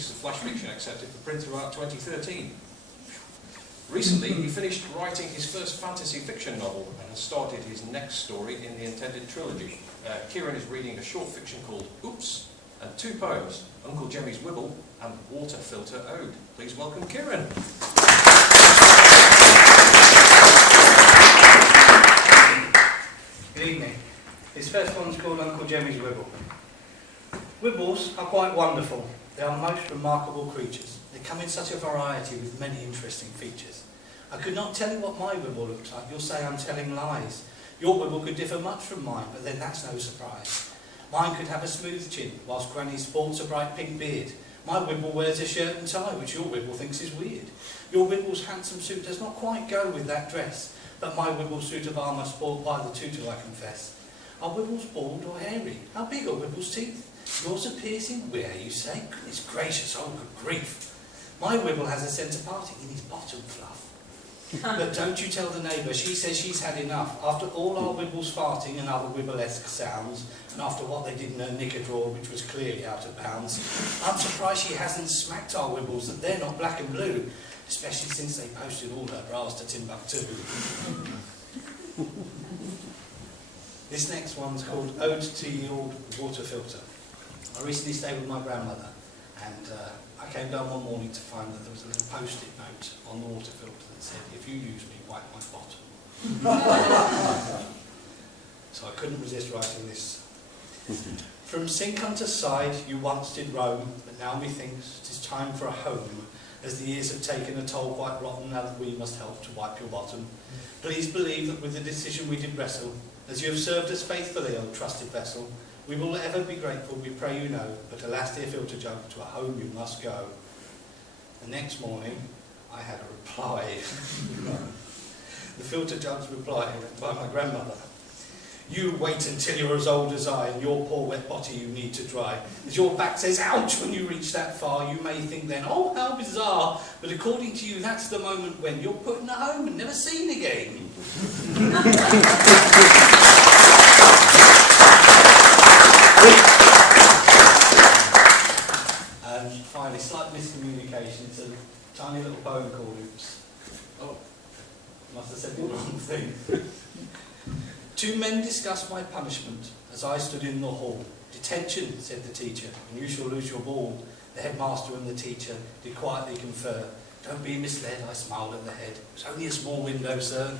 pieces of flash fiction accepted for print throughout 2013. Recently, he finished writing his first fantasy fiction novel and has started his next story in the intended trilogy. Kieran is reading a short fiction called Oops, and 2 poems, Uncle Jemmy's Wibble and Water Filter Ode. Please welcome Kieran. Good evening. His first one's called Uncle Jemmy's Wibble. Wibbles are quite wonderful. They are most remarkable creatures. They come in such a variety with many interesting features. I could not tell you what my Wibble looks like. You'll say I'm telling lies. Your Wibble could differ much from mine, but then that's no surprise. Mine could have a smooth chin, whilst Granny sports a bright pink beard. My Wibble wears a shirt and tie, which your Wibble thinks is weird. Your Wibble's handsome suit does not quite go with that dress, but my Wibble's suit of armour spoiled by the tutor, I confess. Are Wibbles bald or hairy? How big are Wibble's teeth? Yours are piercing? Where, you say? Goodness gracious, oh good grief. My Wibble has a centre parting in his bottom fluff. But don't you tell the neighbour, she says she's had enough. After all our Wibbles farting and other Wibble-esque sounds, and after what they did in her knicker drawer, which was clearly out of bounds, I'm surprised she hasn't smacked our Wibbles that they're not black and blue, especially since they posted all her bras to Timbuktu. This next one's called Ode to Ye Old Water Filter. I recently stayed with my grandmother, and I came down one morning to find that there was a little post-it note on the water filter that said, "If you use me, wipe my bottom." So I couldn't resist writing this. From sink unto side you once did roam, but now methinks 'tis time for a home, as the years have taken a toll quite rotten, now that we must help to wipe your bottom. Please believe that with the decision we did wrestle, as you have served us faithfully, O trusted vessel, we will ever be grateful, we pray you know, but alas, dear filter jug, to a home you must go. The next morning, I had a reply. The filter jug's reply by my grandmother. You wait until you're as old as I, and your poor wet body you need to dry. As your back says, ouch, when you reach that far, you may think then, oh, how bizarre. But according to you, that's the moment when you're put in a home and never seen again. And finally, slight miscommunication. It's a tiny little poem called Oops. Oh, must have said the wrong thing. 2 men discussed my punishment as I stood in the hall. Detention, said the teacher, and you shall lose your ball. The headmaster and the teacher did quietly confer. Don't be misled, I smiled at the head. It was only a small window, sir.